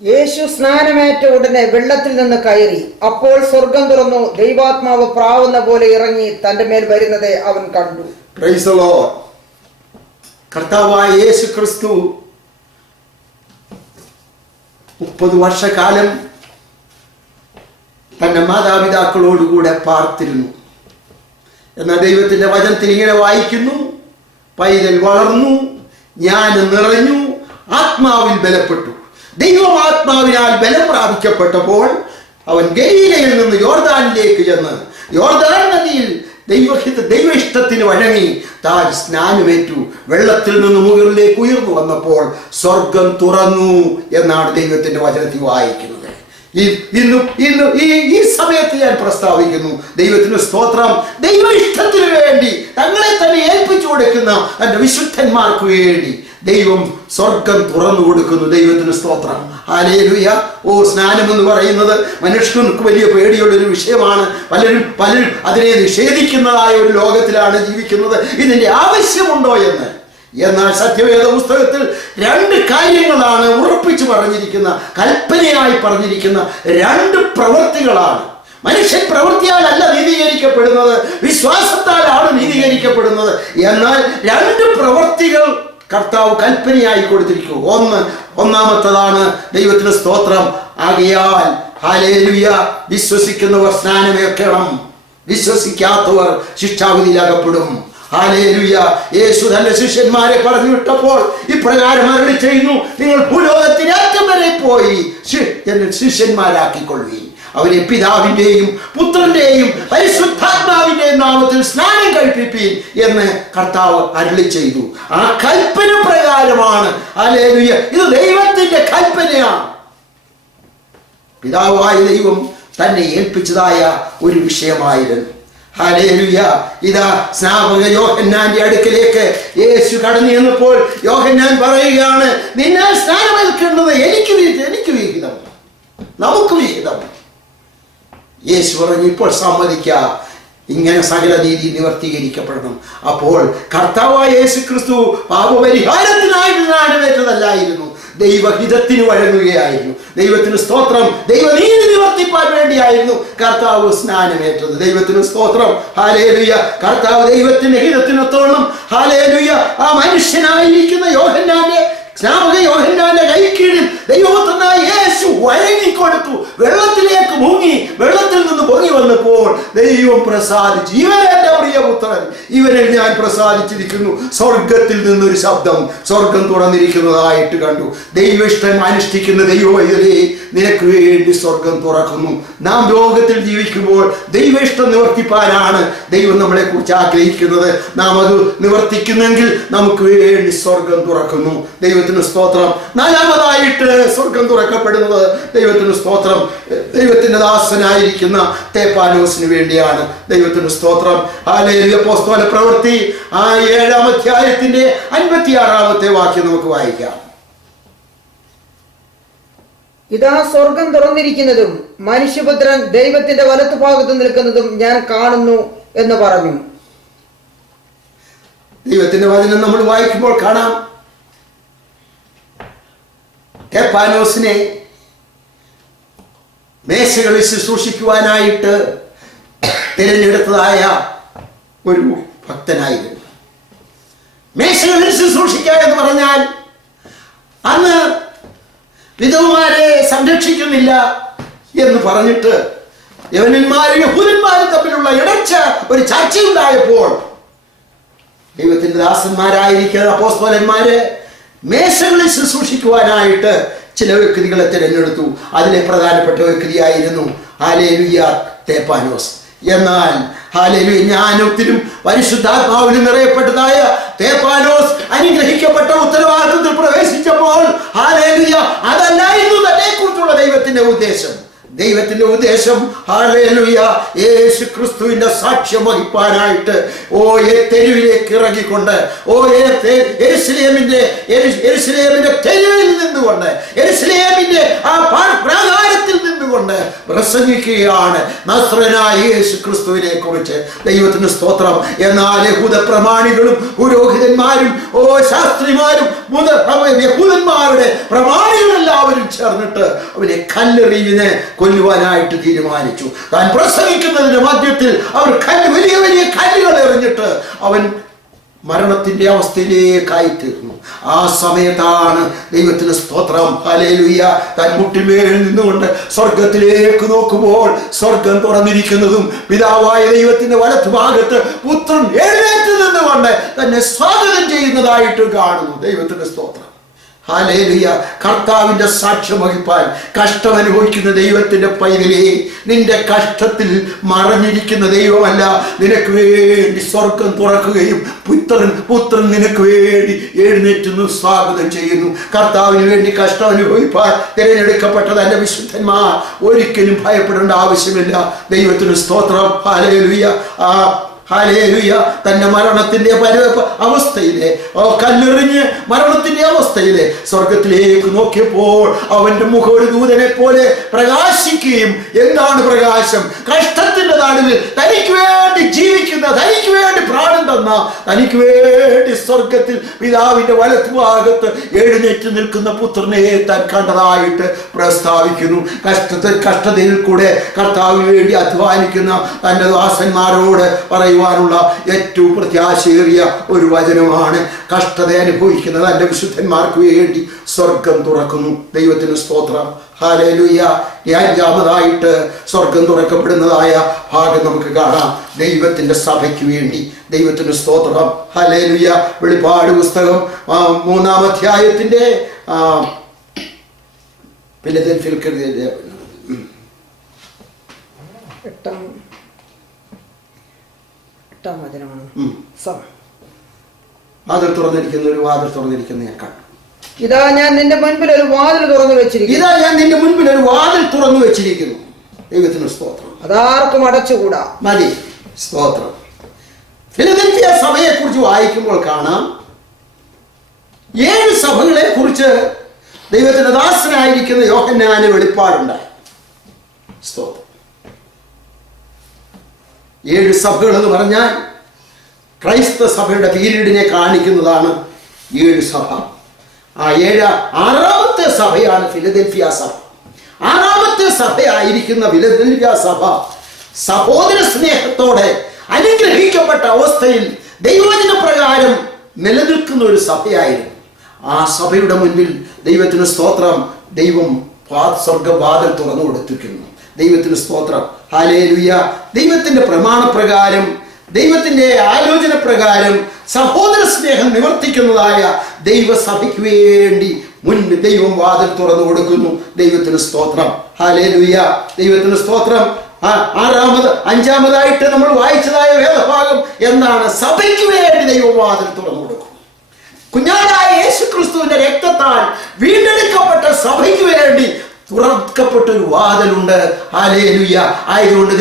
യേശു സ്നാനമേറ്റ ഉടനെ വെള്ളത്തിൽ നിന്ന് കയറി. അപ്പോൾ സ്വർഗം തുറന്നു. ദൈവാത്മാവ് പ്രാവുന്ന പോലെ ഇറങ്ങി തന്റെ മേൽ വരുന്നത് അവൻ കണ്ടു. Praise the Lord. കർത്താവായ യേശു ക്രിസ്തു 30 വർഷക്കാലം തന്റെ മാതാപിതാക്കളോടുകൂടെ പാർത്തിരുന്നു. എന്നാൽ ദൈവത്തിന്റെ വചനത്തിൽ ഇങ്ങനെ വായിക്കുന്നു, പൈതൽ വളർന്നു, ജ്ഞാനം നിറഞ്ഞു, ആത്മാവിൽ ബലപ്പെട്ടു. ദൈവം ആത്മാവിനാൽ ബലം പ്രാപിക്കപ്പെട്ടപ്പോൾ അവൻ ഗലീലയിൽ നിന്ന് യോർദാനിലേക്ക് ചെന്ന് യോർദാൻ നദിയിൽ ദൈവ ഇഷ്ടത്തിന് വഴങ്ങി താൻ സ്നാനമേറ്റു. വെള്ളത്തിൽ നിന്ന് മുകളിലേക്ക് ഉയർന്നു വന്നപ്പോൾ സ്വർഗം തുറന്നു എന്നാണ് ദൈവത്തിന്റെ വചനത്തിൽ വായിക്കുന്നത്. ഈ സമയത്ത് ഞാൻ പ്രസ്താവിക്കുന്നു, ദൈവത്തിന് സ്തോത്രം. ദൈവ ഇഷ്ടത്തിന് വേണ്ടി തങ്ങളെ തന്നെ ഏൽപ്പിച്ചു കൊടുക്കുന്ന തന്റെ വിശുദ്ധന്മാർക്ക് വേണ്ടി ദൈവം സ്വർഗം തുറന്നു കൊടുക്കുന്നു. ദൈവത്തിന് സ്തോത്രം. ഹല്ലേലൂയ. സ്നാനം എന്ന് പറയുന്നത് മനുഷ്യർക്ക് വലിയ പേടിയുള്ളൊരു വിഷയമാണ്. പലരും അതിനെ നിഷേധിക്കുന്നതായ ഒരു ലോകത്തിലാണ് ജീവിക്കുന്നത്. ഇതിന്റെ ആവശ്യമുണ്ടോ എന്ന്. എന്നാൽ സത്യവേദ പുസ്തകത്തിൽ 2 കാര്യങ്ങളാണ് ഉറപ്പിച്ചു പറഞ്ഞിരിക്കുന്ന, കൽപ്പനയായി പറഞ്ഞിരിക്കുന്ന 2 പ്രവൃത്തികളാണ്. മനുഷ്യൻ പ്രവൃത്തിയാലല്ല നീതീകരിക്കപ്പെടുന്നത്, വിശ്വാസത്താലാണ് നീതീകരിക്കപ്പെടുന്നത്. എന്നാൽ 2 പ്രവൃത്തികൾ കർത്താവ് കൽപ്പനയായി കൊടുത്തിരിക്കും. ഒന്നാമത്തതാണ് ദൈവത്തിന് സ്തോത്രം. ആകയാൽ ഹല്ലേലൂയ, വിശ്വസിക്കുന്നവർ സ്നാനമേൽക്കണം, വിശ്വസിക്കാത്തവർ ശിക്ഷാവിധിയിലകപ്പെടും. ഹല്ലേലൂയ. യേശു തന്റെ ശിഷ്യന്മാരെ പറഞ്ഞു വിട്ടപ്പോൾ ഇപ്രകാരം അരുളി ചെയ്യുന്നു, നിങ്ങൾ ഭൂലോകത്തിന് അറ്റം വരെ പോയി ശിഷ്യന്മാരാക്കിക്കൊള്ളുകയും അവരെ പിതാവിന്റെയും പുത്രന്റെയും പരിശുദ്ധാത്മാവിന്റെയും നാമത്തിൽ സ്നാനം കഴിപ്പിപ്പീൻ എന്ന് കർത്താവ് അരുളി ചെയ്തു. ആ കൽപ്പന പ്രകാരമാണ്. ഹല്ലേലൂയ. ഇത് ദൈവത്തിന്റെ കൽപ്പനയാണ്. പിതാവായ ദൈവം തന്നെ ഏൽപ്പിച്ചതായ ഒരു വിഷയമായിരുന്നു. ഹല്ലേലൂയ. ഇതാ സ്നാപക യോഹന്നാന്റെ അടുക്കലേക്ക് യേശു കടന്നു ചെന്നപ്പോൾ യോഹന്നാൻ പറയുകയാണ്, നിന്നാൽ സ്നാനമേൽക്കേണ്ടത് എനിക്ക് വിഹിതം, നമുക്ക് വിഹിതം. യേശു പറഞ്ഞു, ഇപ്പോൾ സമ്മതിക്കാം, ഇങ്ങനെ സകല നീതി നിവർത്തീകരിക്കപ്പെടണം. അപ്പോൾ കർത്താവായ യേശു ക്രിസ്തു പാപപരിഹാരത്തിനായിട്ട് സ്നാനമേറ്റതല്ലായിരുന്നു, ദൈവഹിതത്തിന് വഴങ്ങുകയായിരുന്നു. ദൈവത്തിന് സ്തോത്രം. ദൈവനീതി നിവർത്തിപ്പാൻ വേണ്ടിയായിരുന്നു കർത്താവ് സ്നാനമേറ്റത്. ദൈവത്തിന് സ്തോത്രം. ഹല്ലേലൂയ. കർത്താവ് ദൈവത്തിന്റെ ഹിതത്തിനൊത്തോളം ഹല്ലേലൂയ ആ മനുഷ്യനായിരിക്കുന്ന സ്നാപക യോഹന്നാന്റെ കൈക്കീഴിൽ ദൈവപുത്രനായ യേശു വഴങ്ങിക്കൊടുത്തു. വെള്ളത്തിലേക്ക് മുങ്ങി, വെള്ളത്തിൽ നിന്ന് പൊങ്ങി വന്നപ്പോൾ ദൈവം പ്രസാദിച്ചു. ഇവൻ എന്റെ പ്രിയപുത്രൻ, ഇവനിൽ ഞാൻ പ്രസാദിച്ചിരിക്കുന്നു. സ്വർഗത്തിൽ നിന്നൊരു ശബ്ദം സ്വർഗം തുറന്നിരിക്കുന്നതായിട്ട് കണ്ടു. ദൈവഇഷ്ടം അനുഷ്ഠിക്കുന്ന ദൈവവൈതലേ, നിനക്ക് വേണ്ടി സ്വർഗം തുറക്കുന്നു. നാം ലോകത്തിൽ ജീവിക്കുമ്പോൾ ദൈവ ഇഷ്ടം നിവർത്തിപ്പാനാണ് ദൈവം നമ്മളെ കുറിച്ച് ആഗ്രഹിക്കുന്നത്. നാം അത് നിവർത്തിക്കുന്നെങ്കിൽ നമുക്ക് വേണ്ടി സ്വർഗം തുറക്കുന്നു. ദൈവത്തിന് സ്തോത്രം. 4-മതായിട്ട് സ്വർഗം തുറക്കപ്പെടുന്നത് ദൈവത്തിന് സ്തോത്രം, ദൈവത്തിന്റെ ദാസനായിരിക്കുന്ന തേപ്പാനോസിന് വേണ്ടിയാണ്. ദൈവത്തിന് സ്തോത്രം. ഹല്ലേലൂയ. അപ്പോസ്തല പ്രവൃത്തി 7-ാം അധ്യായത്തിന്റെ 56-ാമത്തെ വാക്യം നമുക്ക് വായിക്കാം. ഇതാ സ്വർഗം തുറന്നിരിക്കുന്നതും മനുഷ്യപുത്രൻ ദൈവത്തിന്റെ വലത്തുഭാഗത്ത് നിൽക്കുന്നതും ഞാൻ കാണുന്നു എന്ന് പറഞ്ഞു. ദൈവത്തിന്റെ വചനം നമ്മൾ വായിക്കുമ്പോൾ കാണാം, തേപ്പാനോസിനെ മേശകളിൽ ശുശ്രൂഷിക്കുവാനായിട്ട് തിരഞ്ഞെടുത്തതായ ഒരു ഭക്തനായിരുന്നു. മേശകളിൽ ശുശ്രൂഷിക്കുക എന്ന് പറഞ്ഞാൽ അന്ന് വിധവമാരെ സംരക്ഷിക്കുന്നില്ല എന്ന് പറഞ്ഞിട്ട് യവനന്മാരും യഹൂദന്മാരും തമ്മിലുള്ള ഇടച്ച ഒരു ചർച്ചയുണ്ടായപ്പോൾ ദൈവത്തിന്റെ ദാസന്മാരായിരിക്കുന്ന അപ്പോസ്തലന്മാര് മേശകളിൽ ശുശ്രൂഷിക്കുവാനായിട്ട് ചില വ്യക്തികളെ തിരഞ്ഞെടുത്തു. അതിലെ പ്രധാനപ്പെട്ട വ്യക്തിയായിരുന്നു ഹല്ലേലൂയ തേപ്പാനോസ്. എന്നാൽ ഹല്ലേലൂയ ജ്ഞാനത്തിലും പരിശുദ്ധാത്മാവിലും നിറയപ്പെട്ടതായ തേപ്പാനോസ് അനുഗ്രഹിക്കപ്പെട്ട ഉത്തരവാദിത്വത്തിൽ പ്രവേശിച്ചപ്പോൾ ഹല്ലേലൂയ അതല്ലായിരുന്നു തന്നെ കുറിച്ചുള്ള ദൈവത്തിന്റെ ഉദ്ദേശം. ദൈവത്തിന്റെ ഉദ്ദേശം ഹല്ലേലൂയ യേശു ക്രിസ്തുവിന്റെ സാക്ഷ്യം വഹിപ്പാനായിട്ട് തെരുവിലേക്ക് ഇറങ്ങിക്കൊണ്ട് യെരൂശലേമിന്റെ തെരുവിൽ നിന്നുകൊണ്ട് യെരൂശലേമിന്റെ ആ പ്രാകാരത്തിൽ നിന്നുകൊണ്ട് പ്രസംഗിക്കുകയാണ് നസ്രനായ യേശു ക്രിസ്തുവിനെ കുറിച്ച്. ദൈവത്തിന് സ്തോത്രം. എന്നാൽ യഹൂദ പ്രമാണികളും പുരോഹിതന്മാരും ശാസ്ത്രിമാരും യഹൂദന്മാരുടെ പ്രമാണികളെല്ലാവരും ചേർന്നിട്ട് അവനെ കല്ലെറിവിനെ കൊല്ലുവാനായിട്ട് തീരുമാനിച്ചു. താൻ പ്രസംഗിക്കുന്നതിന്റെ മധ്യത്തിൽ അവർ വലിയ വലിയ കല്ലുകൾ എറിഞ്ഞിട്ട് അവൻ മരണത്തിന്റെ അവസ്ഥയിലേക്കായി തീർന്നു. ആ സമയത്താണ് ദൈവത്തിന് സ്തോത്രം ഹല്ലേലൂയ താൻ മുട്ടിന്മേൽ നിന്നുകൊണ്ട് സ്വർഗത്തിലേക്ക് നോക്കുമ്പോൾ സ്വർഗം തുറന്നിരിക്കുന്നതും പിതാവായ ദൈവത്തിന്റെ വലത്തുഭാഗത്ത് പുത്രൻ എഴുന്നേറ്റ് നിന്നുകൊണ്ട് തന്നെ സ്വാഗതം ചെയ്യുന്നതായിട്ട് കാണുന്നു. ദൈവത്തിന്റെ സ്തോത്രം ഹല്ലേലൂയ. കർത്താവിന്റെ സാക്ഷ്യം വഹിപ്പാൻ കഷ്ടം അനുഭവിക്കുന്ന ദൈവത്തിന്റെ പൈതലേ, നിന്റെ കഷ്ടത്തിൽ മറഞ്ഞിരിക്കുന്ന ദൈവമല്ല, നിനക്ക് വേണ്ടി സ്വർഗം തുറക്കുകയും പുത്രൻ നിനക്ക് വേണ്ടി എഴുന്നേറ്റുന്നു സ്വാഗതം ചെയ്യുന്നു. കർത്താവിന് വേണ്ടി കഷ്ടം അനുഭവിപ്പാൻ തിരഞ്ഞെടുക്കപ്പെട്ട തന്റെ വിശുദ്ധന്മാർ ഒരിക്കലും ഭയപ്പെടേണ്ട ആവശ്യമില്ല. ദൈവത്തിന് സ്തോത്രം ഹല്ലേലൂയ. ഹല്ലേലൂയ. തന്റെ മരണത്തിന്റെ അവസ്ഥയിലെ കല്ലെറിഞ്ഞ് മരണത്തിന്റെ അവസ്ഥയിലെ സ്വർഗത്തിലേക്ക് നോക്കിയപ്പോൾ അവന്റെ മുഖം ഒരു ദൂതനെ പോലെ പ്രകാശിക്കുകയും, എന്താണ് പ്രകാശം? കഷ്ടത്തിന്റെ നടുവിൽ തനിക്ക് വേണ്ടി ജീവിക്കുന്ന, തനിക്ക് വേണ്ടി പ്രാണൻ തന്ന, തനിക്ക് വേണ്ടി സ്വർഗത്തിൽ പിതാവിന്റെ വലത്തുഭാഗത്ത് എഴുന്നേറ്റ് നിൽക്കുന്ന പുത്രനെ താൻ കണ്ടതായിട്ട് പ്രസ്താവിക്കുന്നു. കഷ്ടതയിൽ കൂടെ കർത്താവിന് വേണ്ടി അധ്വാനിക്കുന്ന തന്റെ ദാസന്മാരോട് പറയുവാനുള്ള ഏറ്റവും പ്രത്യാശയേറിയ ഒരു വചനമാണ്. കഷ്ടത അനുഭവിക്കുന്ന തന്റെ വിശുദ്ധന്മാർക്ക് വേണ്ടി സ്വർഗം തുറക്കുന്നു. ദൈവത്തിന് സ്തോത്രം ഹല്ലേലൂയ. അഞ്ചാമതായിട്ട് സ്വർഗം തുറക്കപ്പെടുന്നതായ ഭാഗം നമുക്ക് കാണാം. ദൈവത്തിന്റെ സഭയ്ക്ക് വേണ്ടി. ദൈവത്തിന് സ്തോത്രം ഹല്ലേലൂയ. വെളിപ്പാട് പുസ്തകം 3-ാം അധ്യായത്തിന്റെ വാതിൽ തുറന്നിരിക്കുന്ന ഞാൻ കണ്ടു. ഇതാ ഞാൻ നിന്റെ മുൻപിൽ ഒരു വാതിൽ തുറന്നു വെച്ചിരിക്കുന്നു. ദൈവത്തിന് സ്തോത്രം. അതാർക്കും അടച്ചുകൂടാ. മതി. സ്തോത്രം. ഫിലദൽഫിയ സഭയെ കുറിച്ച് വായിക്കുമ്പോൾ കാണാം 7 സഭകളെ കുറിച്ച് ദൈവത്തിന്റെ ദാസനായിരിക്കുന്ന യോഹന്നാന് വെളിപ്പാടുണ്ടായി. സ്തോത്രം. 7 സഭകൾ എന്ന് പറഞ്ഞാൽ ക്രൈസ്തവ സഭയുടെ പീരീഡിനെ കാണിക്കുന്നതാണ് 7 സഭ. ആ 6ാമത്തെ സഭയാണ് ഫിലദൽഫിയ സഭ. 6ാമത്തെ സഭയായിരിക്കുന്ന ഫിലദൽഫിയ സഭ സഹോദര സ്നേഹത്തോടെ അനുഗ്രഹിക്കപ്പെട്ട അവസ്ഥയിൽ ദൈവവചന പ്രകാരം നിലനിൽക്കുന്ന ഒരു സഭയായിരുന്നു. ആ സഭയുടെ മുൻപിൽ ദൈവത്തിന് സ്തോത്രം, ദൈവം സ്വർഗവാതിൽ തുറന്നു കൊടുത്തിരിക്കുന്നു. ദൈവത്തിന് സ്തോത്രം ഹല്ലേലൂയ. ദൈവത്തിന്റെ പ്രമാണപ്രകാരം, ദൈവത്തിന്റെ ആലോചന പ്രകാരം സഹോദര സ്നേഹം നിവർത്തിക്കുന്നതായ ദൈവസഭയ്ക്ക് വേണ്ടി മുൻപ് ദൈവം വാതിൽ തുറന്നു കൊടുക്കുന്നു. ദൈവത്തിന് സ്തോത്രം ഹല്ലേലൂയ. ദൈവത്തിന് സ്തോത്രം. 5-ാമതായിട്ട് നമ്മൾ വായിച്ചതായ വേദഭാഗം എന്താണ്? സഭയ്ക്ക് വേണ്ടി ദൈവം വാതിൽ തുറന്നു കൊടുക്കും. കുഞ്ഞാടായ യേശു ക്രിസ്തുവിന്റെ രക്തത്താൽ വീണ്ടെടുക്കപ്പെട്ട സഭയ്ക്ക് വേണ്ടി തുറക്കപ്പെട്ട ഒരു വാതിലുണ്ട്. ഹല്ലേലൂയ. ആയതുകൊണ്ട്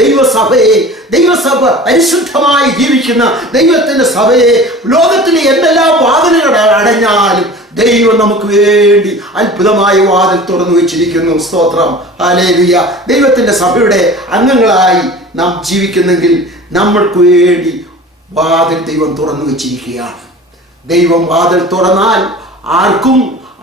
ദൈവസഭ പരിശുദ്ധമായി ജീവിക്കുന്ന ദൈവത്തിന്റെ സഭയെ ലോകത്തിലെ എന്തെല്ലാം വാതിലുകൾ അടഞ്ഞാലും ദൈവം നമുക്ക് വേണ്ടി അത്ഭുതമായ വാതിൽ തുറന്നു വെച്ചിരിക്കുന്നു. സ്തോത്രം ഹല്ലേലൂയ. ദൈവത്തിന്റെ സഭയുടെ അംഗങ്ങളായി നാം ജീവിക്കുന്നെങ്കിൽ നമ്മൾക്ക് വേണ്ടി വാതിൽ ദൈവം തുറന്നു വെച്ചിരിക്കുകയാണ്. ദൈവം വാതിൽ തുറന്നാൽ ആർക്കും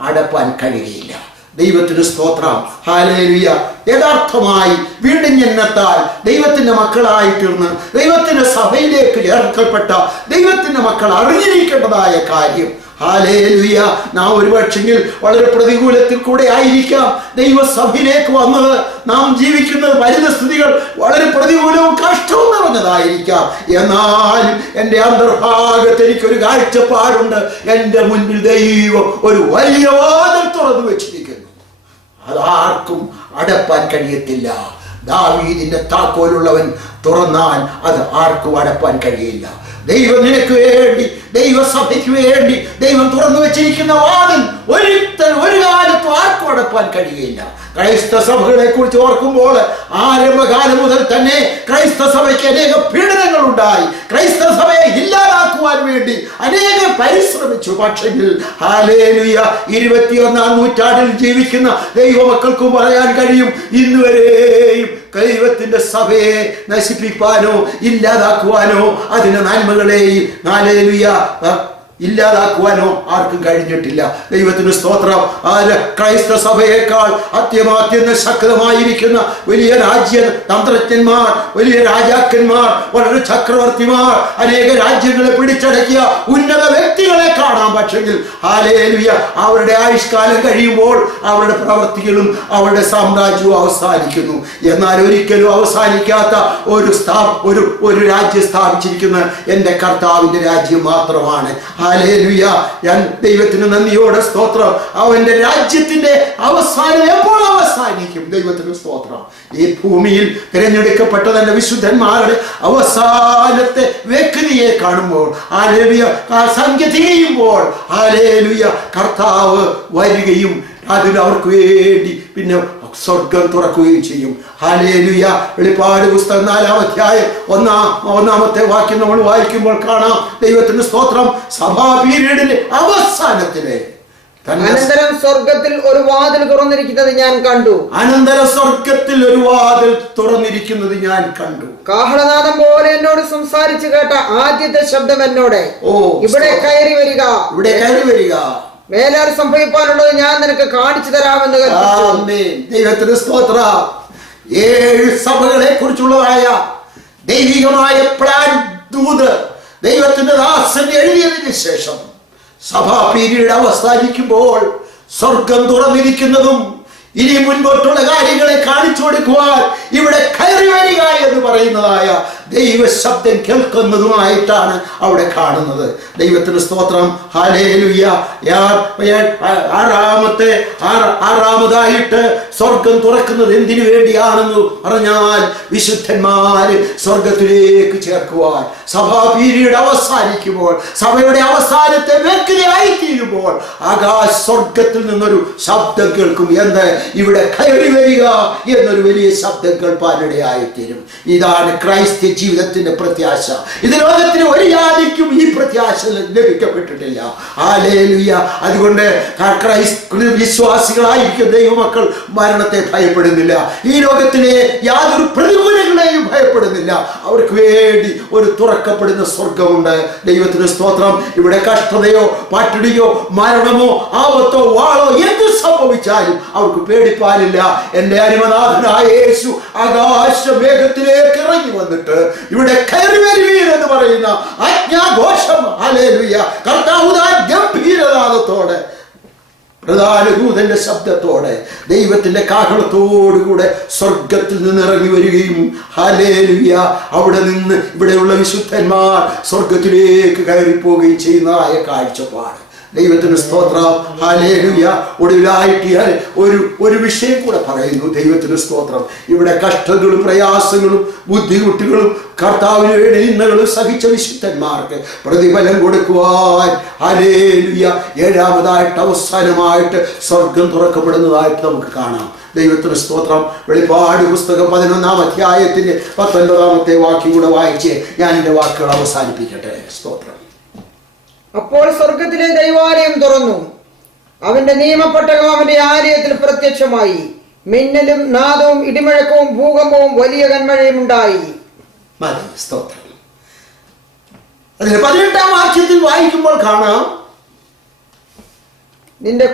അടപ്പാൻ കഴിയുകയില്ല. ദൈവത്തിന് സ്തോത്രം. ഹല്ലേലൂയ. യഥാർത്ഥമായി വീണ്ടും ജനനത്താൽ ദൈവത്തിന്റെ മക്കളായി തീർന്ന് ദൈവത്തിന്റെ സഭയിലേക്ക് ചേർക്കപ്പെട്ട ദൈവത്തിന്റെ മക്കൾ അറിഞ്ഞിരിക്കേണ്ടതായ കാര്യം. ഹല്ലേലൂയ. നാം ഒരുപക്ഷെങ്കിൽ വളരെ പ്രതികൂലത്തിൽ കൂടെ ആയിരിക്കാം ദൈവസഭയിലേക്ക് വന്നത്. നാം ജീവിക്കുന്നത് പരിതസ്ഥിതികൾ വളരെ പ്രതികൂലവും കഷ്ടവും നിറഞ്ഞതായിരിക്കാം. എന്നാലും എൻ്റെ അന്തർഭാഗത്ത് എനിക്കൊരു കാഴ്ചപ്പാടുണ്ട്. എൻ്റെ മുൻപിൽ ദൈവം ഒരു വലിയ വാതിൽ തുറന്നു വെച്ചിരിക്കുന്നു. അതാർക്കും അടപ്പാൻ കഴിയത്തില്ല. ദാവീദിന്റെ താക്കോലുള്ളവൻ തുറന്നാൽ അത് ആർക്കും അടപ്പാൻ കഴിയില്ല. ദൈവം നിനക്ക് വേണ്ടി, ദൈവസഭയ്ക്ക് വേണ്ടി ദൈവം തുറന്നു വെച്ചിരിക്കുന്ന വാതിൽ ഒരു കാലത്തും ആർക്കും അടപ്പാൻ കഴിയില്ല. ക്രൈസ്തവ സഭകളെ കുറിച്ച് ഓർക്കുമ്പോൾ ആരംഭകാലം മുതൽ തന്നെ ക്രൈസ്തവ സഭയ്ക്ക് അനേക പീഡനങ്ങൾ ഉണ്ടായി. ക്രൈസ്തവ സഭയെ ഇല്ലാതാക്കുവാൻ വേണ്ടി അനേകം പരിശ്രമിച്ചു. പക്ഷെങ്കിൽ ഹല്ലേലൂയ, 21-ാം നൂറ്റാണ്ടിൽ ജീവിക്കുന്ന ദൈവമക്കൾക്കും പറയാൻ കഴിയും, ഇന്നുവരെയും ദൈവത്തിന്റെ സഭയെ നശിപ്പിക്കാനോ ഇല്ലാതാക്കുവാനോ അതിന്റെ നന്മകളെയും ഹല്ലേലൂയ ഇല്ലാതാക്കുവാനോ ആർക്കും കഴിഞ്ഞിട്ടില്ല. ദൈവത്തിന് സ്തോത്രം. ക്രൈസ്തവ സഭയേക്കാൾ അത്യമാത്യന്ത ശക്തമായിരിക്കുന്ന വലിയ തന്ത്രജ്ഞന്മാർ, വലിയ രാജാക്കന്മാർ, വളരെ ചക്രവർത്തിമാർ, അനേക രാജ്യങ്ങളെ പിടിച്ചടക്കിയ ഉന്നത വ്യക്തികളെ കാണാം. പക്ഷെങ്കിൽ ഹല്ലേലൂയ, അവരുടെ ആയുഷ്കാലം കഴിയുമ്പോൾ അവരുടെ പ്രവൃത്തികളും അവരുടെ സാമ്രാജ്യവും അവസാനിക്കുന്നു. എന്നാൽ ഒരിക്കലും അവസാനിക്കാത്ത ഒരു രാജ്യം സ്ഥാപിച്ചിരിക്കുന്ന എൻ്റെ കർത്താവിൻ്റെ രാജ്യം മാത്രമാണ്. ഹല്ലേലൂയ. ഞാൻ ദൈവത്തിന് നന്ദിയോടെ സ്തോത്രം. അവന്റെ രാജ്യത്തിന്റെ അവസാനം എപ്പോൾ അവസാനിക്കും? ദൈവത്തിന് സ്തോത്രം. ഈ ഭൂമിയിൽ തിരഞ്ഞെടുക്കപ്പെട്ട തന്റെ വിശുദ്ധന്മാരുടെ അവസാനത്തെ വ്യക്തിയെ കാണുമ്പോൾ, ഹല്ലേലൂയ, സംഖ്യ തികയുമ്പോൾ, ഹല്ലേലൂയ, കർത്താവ് വരികയും അതിൽ അവർക്ക് വേണ്ടി പിന്നെ സ്വർഗം തുറക്കുകയും ചെയ്യും. ഹല്ലേലൂയ. വെളിപ്പാട് പുസ്തകം 4-ാം അധ്യായം 1-ാമത്തെ വാക്യം നമ്മൾ വായിക്കുമ്പോൾ കാണാം, ദൈവത്തിന് സ്തോത്രം, സഭാ പീരീഡിന്റെ അവസാനത്തിലെ അനന്തരം സ്വർഗത്തിൽ ഒരു വാതിൽ തുറന്നിരിക്കുന്നത് ഞാൻ കണ്ടു. കാഹളനാദം പോലെ എന്നോട് സംസാരിച്ചു കേട്ട ആദ്യത്തെ ശബ്ദം എന്നോട്, ഇവിടെ കയറി വരിക, മേലാൽ സംഭവിക്കാനുള്ളത് ഞാൻ നിനക്ക് കാണിച്ചു തരാമെന്ന് കൽപ്പിച്ചു. ദൈവത്തിന് സ്തോത്രം. 7 സഭകളെ കുറിച്ചുള്ളതായ ദൈവികമായ പ്ലാൻ ദൂത് ദൈവത്തിന്റെ ദാസൻ എഴുതിയതിനു ശേഷം സഭാ പീരീഡ് അവസാനിക്കുമ്പോൾ സ്വർഗം തുറന്നിരിക്കുന്നതും ഇനി മുൻപോട്ടുള്ള കാര്യങ്ങളെ കാണിച്ചു കൊടുക്കുവാൻ ഇവിടെ കയറി വരിക എന്ന് പറയുന്നതായ ദൈവശബ്ദം കേൾക്കുന്നതുമായിട്ടാണ് അവിടെ കാണുന്നത്. ദൈവത്തിന് സ്തോത്രം. ഹല്ലേലൂയ. ആറാമതായിട്ട് സ്വർഗം തുറക്കുന്നത് എന്തിനു വേണ്ടിയാണെന്ന് പറഞ്ഞാൽ വിശുദ്ധന്മാര് സ്വർഗത്തിലേക്ക് ചേർക്കുവാൻ. സഭാ പീരീഡ് അവസാനിക്കുമ്പോൾ, സഭയുടെ അവസാനത്തെ വ്യക്തിയായി തീരുമ്പോൾ ആകാശ സ്വർഗത്തിൽ നിന്നൊരു ശബ്ദം കേൾക്കും. എന്ത്? ഇവിടെ കയറി വരിക എന്നൊരു വലിയ ശബ്ദം കേൾപ്പാനിടയായിത്തീരും. ഇതാണ് ക്രൈസ്തവ ജീവിതത്തിന്റെ പ്രത്യാശ. ഇത് ലോകത്തിന് ഒരു ജാതിക്കും ഈ പ്രത്യാശ ലഭിക്കപ്പെട്ടിട്ടില്ല. ഹല്ലേലൂയ. അതുകൊണ്ട് വിശ്വാസികളായിരിക്കും ദൈവമക്കൾ മരണത്തെ ഭയപ്പെടുന്നില്ല. ഈ ലോകത്തിലെ യാതൊരു പ്രതികൂലങ്ങളെയും ഭയപ്പെടുന്നില്ല. അവർക്ക് വേണ്ടി ഒരു തുറക്കപ്പെടുന്ന സ്വർഗമുണ്ട്. ദൈവത്തിന് സ്തോത്രം. ഇവിടെ കഷ്ടതയോ പട്ടിണിയോ മരണമോ ആപത്തോ വാളോ എന്ത് സംഭവിച്ചാലും അവർക്ക് പേടിപ്പാനില്ല. എന്റെ അരിമനാഥനായ യേശു ആകാശമേഘത്തിലേക്ക് ഇറങ്ങി വന്നിട്ട് ഇവിടെ കയറി വരുവീർ എന്ന് പറയുന്ന ആജ്ഞാഘോഷം, ഹല്ലേലൂയ, കർത്താവ് ഗംഭീരനാദത്തോടെ, പ്രധാന ദൂതന്റെ ശബ്ദത്തോടെ, ദൈവത്തിന്റെ കാഹളത്തോടുകൂടെ സ്വർഗത്തിൽ നിന്ന് ഇറങ്ങി വരികയും, ഹല്ലേലൂയ, അവിടെ നിന്ന് ഇവിടെയുള്ള വിശുദ്ധന്മാർ സ്വർഗത്തിലേക്ക് കയറിപ്പോവുകയും ചെയ്യുന്നതായ കാഴ്ചപ്പാട്. ദൈവത്തിന് സ്തോത്രം. ഹല്ലേലൂയ. ഒടുവിലായിട്ട് ഒരു വിഷയം കൂടെ പറയുന്നു. ദൈവത്തിന് സ്തോത്രം. ഇവിടെ കഷ്ടങ്ങളും പ്രയാസങ്ങളും ബുദ്ധിമുട്ടുകളും കർത്താവിന് വേണ്ടി നിന്ദകളും സഹിച്ച വിശുദ്ധന്മാർക്ക് പ്രതിഫലം കൊടുക്കുവാൻ, ഹല്ലേലൂയ, 7ാമതായിട്ട് അവസാനമായിട്ട് സ്വർഗം തുറക്കപ്പെടുന്നതായിട്ട് നമുക്ക് കാണാം. ദൈവത്തിന് സ്തോത്രം. വെളിപ്പാട് പുസ്തകം 11-ാം അധ്യായത്തിന്റെ 19-ാമത്തെ വാക്യം കൂടെ വായിച്ച് ഞാൻ എൻ്റെ വാക്കുകൾ അവസാനിപ്പിക്കട്ടെ. സ്തോത്രം. അപ്പോൾ സ്വർഗത്തിലെ ദൈവാലയം തുറന്നു, അവന്റെ നിയമപ്പെട്ടകം അവന്റെ ആലയത്തിൽ പ്രത്യക്ഷമായി. മിന്നലും നാദവും ഇടിമുഴക്കവും ഭൂകമ്പവും വലിയ കന്മഴയും ഉണ്ടായി. സ്തോത്രം. അതിന് 18-ാം വാക്യത്തിൽ വായിക്കുമ്പോൾ കാണാം, നിന്റെ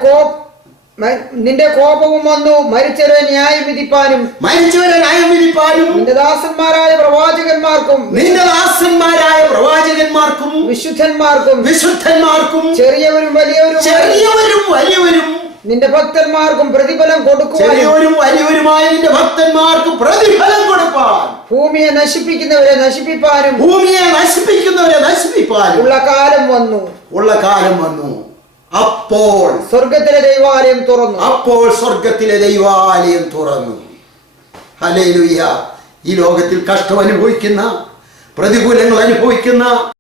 നിന്റെ കോപവും വന്നു മരിച്ചവരെ ന്യായം വിധിപ്പാനും മരിച്ചവരെ ന്യായം വിധിപ്പാനും നിന്റെ ദാസന്മാരായ പ്രവാചകന്മാർക്കും നിന്റെ ദാസന്മാരായ പ്രവാചകന്മാർക്കും വിശുദ്ധന്മാർക്കും ചെറിയവരും വലിയവരും നിന്റെ ഭക്തന്മാർക്കും പ്രതിഫലം കൊടുക്കുവാനും ചെറിയവരും വലിയവരുമായ നിന്റെ ഭക്തന്മാർക്ക് പ്രതിഫലം കൊടുപ്പാൻ ഭൂമിയെ നശിപ്പിക്കുന്നവരെ നശിപ്പിപ്പാനും ഉള്ള കാലം വന്നു. അപ്പോൾ സ്വർഗത്തിലെ ദൈവാലയം തുറന്നു. ഹല്ലേലൂയ. ഈ ലോകത്തിൽ കഷ്ടം അനുഭവിക്കുന്ന, പ്രതികൂലങ്ങൾ അനുഭവിക്കുന്ന